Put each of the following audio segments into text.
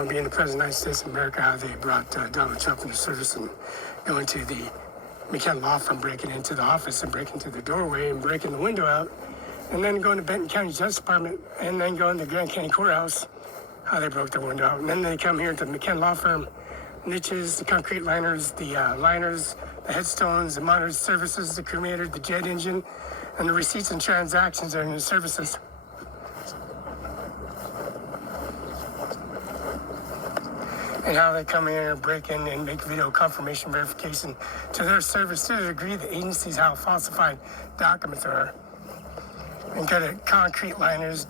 being the President of the United States of America, how they brought Donald Trump into service and going to the McKenna law firm, breaking into the office and breaking into the doorway and breaking the window out, and then going to Benton County Justice Department and then going to Grand County Courthouse, how they broke the window out. And then they come here to the McKenna law firm, niches, the concrete liners, the headstones, the monitored services, the cremator, the jet engine, and the receipts and transactions are in the services. And how they come in and break in and make video confirmation verification to their service to the degree the agencies how falsified documents are. And got a concrete liners,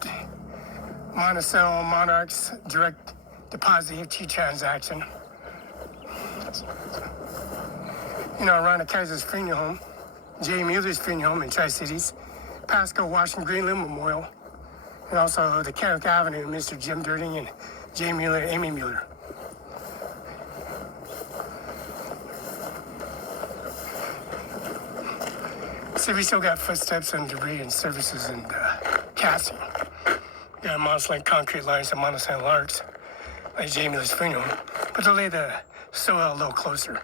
Monticello, Monarchs, direct deposit EFT transaction. Rhonda Kaiser's funeral home, Jay Mueller's funeral home in Tri-Cities, Pasco, Washington, Greenland Memorial, and also the Carrick Avenue, Mr. Jim Durning and Jay Mueller, Amy Mueller. So we still got footsteps and debris and services and casting. We got Monticello concrete lines and Monticello arcs, like Jay Mueller's funeral, but they'll lay the soil a little closer.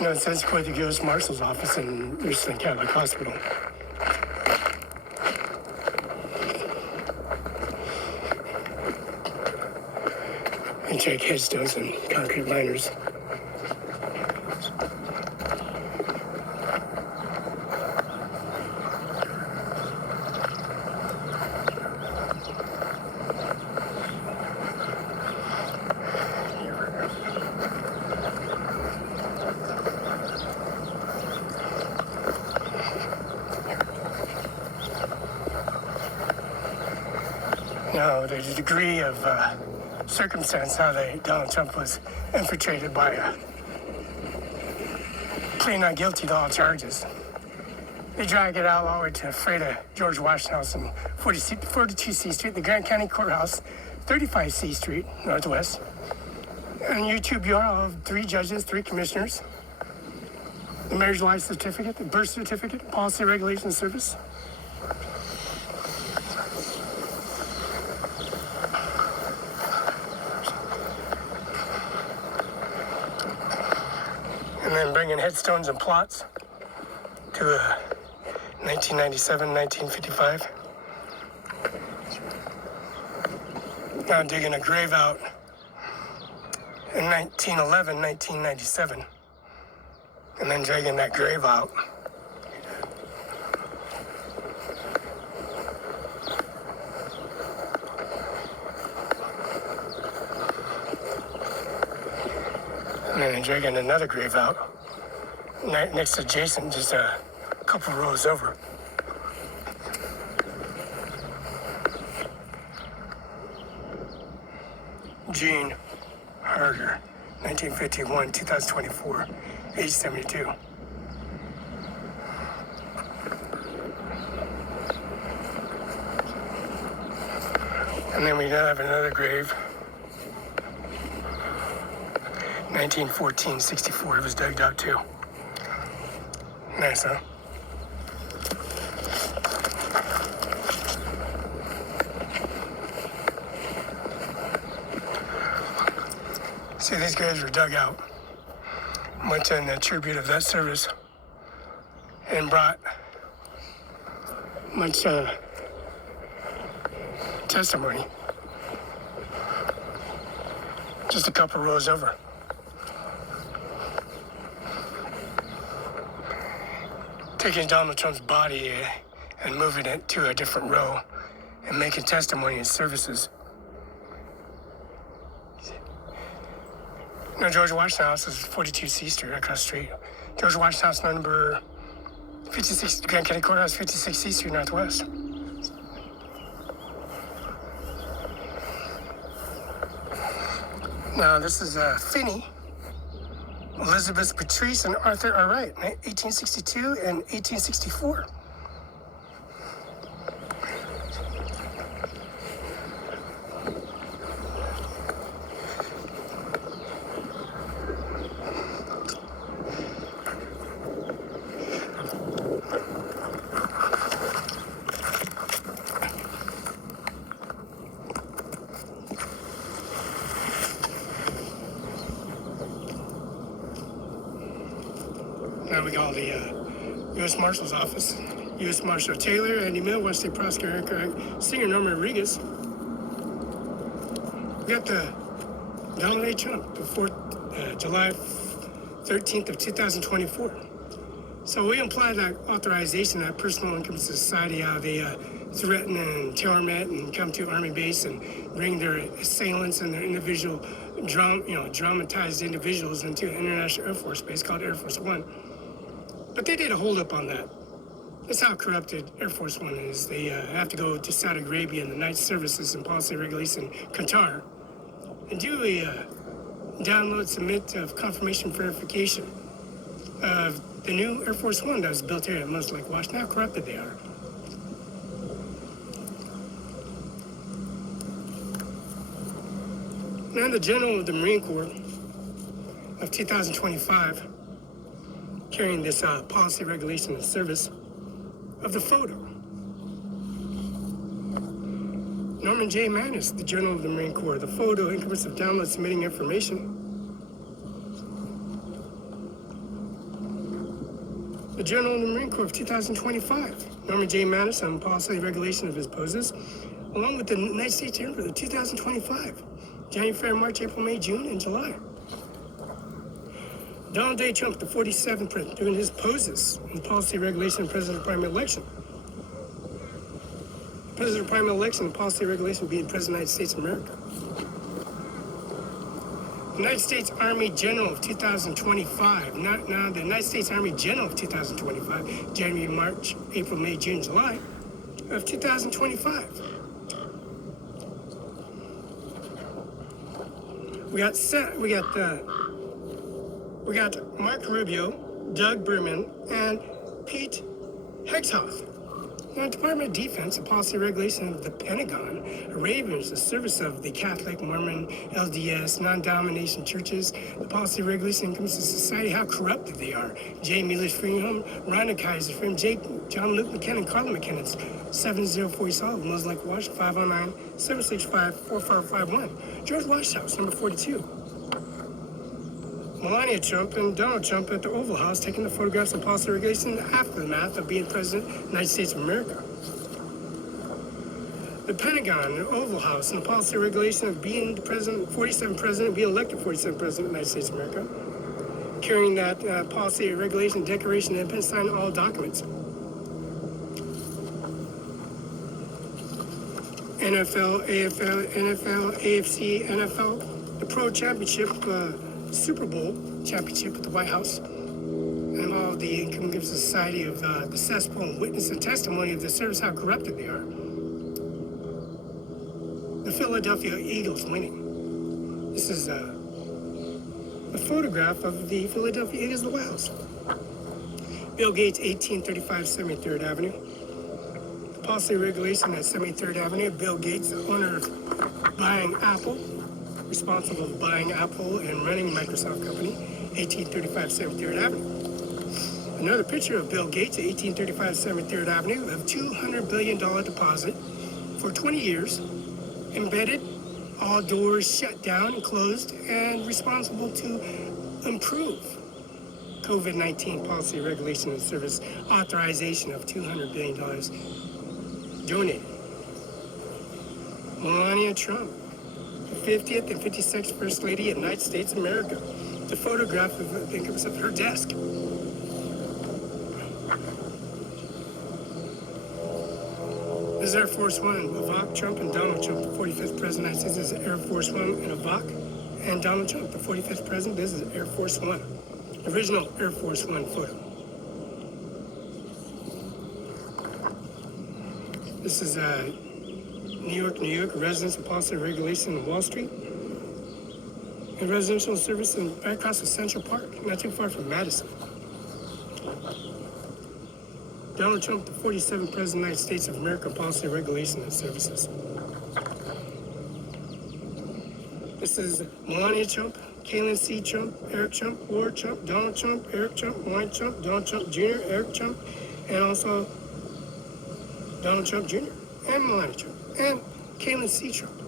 It says quite the U.S. Marshal's office in Richland Catholic Hospital. And check headstones and concrete liners. Now, the degree of circumstance how Donald Trump was infiltrated by pleading not guilty to all charges. They drag it out all the way to Freda George Washington House in 42 C Street, the Grand County Courthouse, 35 C Street, Northwest. And YouTube URL of 3 judges, 3 commissioners, the marriage life certificate, the birth certificate, policy regulation service. And then bringing headstones and plots to 1997, 1955. Now digging a grave out in 1911, 1997. And then dragging that grave out. And then dragging another grave out next to Jason, just a couple rows over. Gene Harder, 1951, 2024, age 72. And then we have another grave. 1914, 64, it was dug out too. Nice, huh? See, these guys were dug out, much in the tribute of that service, and brought much testimony. Just a couple rows over. Taking Donald Trump's body and moving it to a different row and making testimony and services. George Washington House is 42 C Street, right across the street. George Washington House number 56, Grand County Courthouse, 56 C Street, Northwest. Now, this is Finney, Elizabeth Patrice, and Arthur are right, 1862 and 1864. we got the U.S. Marshal's Office, U.S. Marshal Taylor, Andy Mill, West State Prosecutor Singer, Norman Rodriguez. We got the Donald J. Trump before July 13th of 2024. So we imply that authorization that personal income society, how they threaten and torment and come to Army base and bring their assailants and their individual dramatized individuals into an international Air Force base called Air Force One. But they did a holdup on that. That's how corrupted Air Force One is. They have to go to Saudi Arabia and the Night Services and Policy Regulation Qatar and do a download, submit of confirmation verification of the new Air Force One that was built here at Mos Lake, Washington. How corrupted they are. Now the General of the Marine Corps of 2025 carrying this policy, regulation, and service of the photo. Norman J. Manus, the General of the Marine Corps, the photo increments of download submitting information. The General of the Marine Corps of 2025, Norman J. Manus on policy regulation of his poses, along with the United States Air Force of 2025, January, February, March, April, May, June, and July. Donald J. Trump, the 47th president, doing his poses in the policy regulation of president primary election. President primary election and policy regulation being President of the United States of America. United States Army General of 2025, not now the United States Army General of 2025, January, March, April, May, June, July of 2025. We got Mark Rubio, Doug Berman, and Pete Hegseth. The Department of Defense, the policy regulation of the Pentagon, Ravens, the service of the Catholic, Mormon, LDS, non-denomination churches, the policy regulation and commission society, how corrupted they are. J. Milos Freedom, Rhonda Kaiser, from John Luke McKinnon, Carla McKinnon's 7040 Solid, Mos Lake, Washington, 509-765-4551. George Washhouse, number 42. Melania Trump and Donald Trump at the Oval House taking the photographs and policy regulation after the math of being president of the United States of America. The Pentagon, the Oval House, and the policy regulation of being the president, 47th president, being elected 47th president of the United States of America, carrying that policy regulation, declaration of independence, signing all documents. NFL, AFL, NFL, AFC, NFL, the Pro Championship, Super Bowl championship at the White House, and all the income gives society of the cesspool and witness and testimony of the service, how corrupted they are. The Philadelphia Eagles winning. This is a photograph of the Philadelphia Eagles at the White House. Bill Gates, 1835 73rd Avenue. Policy regulation at 73rd Avenue. Bill Gates, the owner of buying Apple, responsible for buying Apple and running Microsoft Company, 1835 73rd Avenue. Another picture of Bill Gates at 1835 73rd Avenue of $200 billion deposit for 20 years, embedded, all doors shut down and closed, and responsible to improve COVID-19 policy regulation and service authorization of $200 billion donated. Melania Trump, 50th and 56th First Lady of the United States of America. The photograph of her desk. This is Air Force One, Ivanka Trump and Donald Trump, the 45th President of the United States. This is Air Force One and Ivanka and Donald Trump, the 45th President. This is Air Force One. Original Air Force One photo. This is New York, residence and policy regulation on Wall Street, and residential service right across the Central Park, not too far from Madison. Donald Trump, the 47th President of the United States of America, policy regulation and services. This is Melania Trump, Kaylin C. Trump, Eric Trump, Ward Trump, Donald Trump, Eric Trump, Wayne Trump, Donald Trump Jr., Eric Trump, and also Donald Trump Jr. and Melania Trump. And Kaylin C. Trump.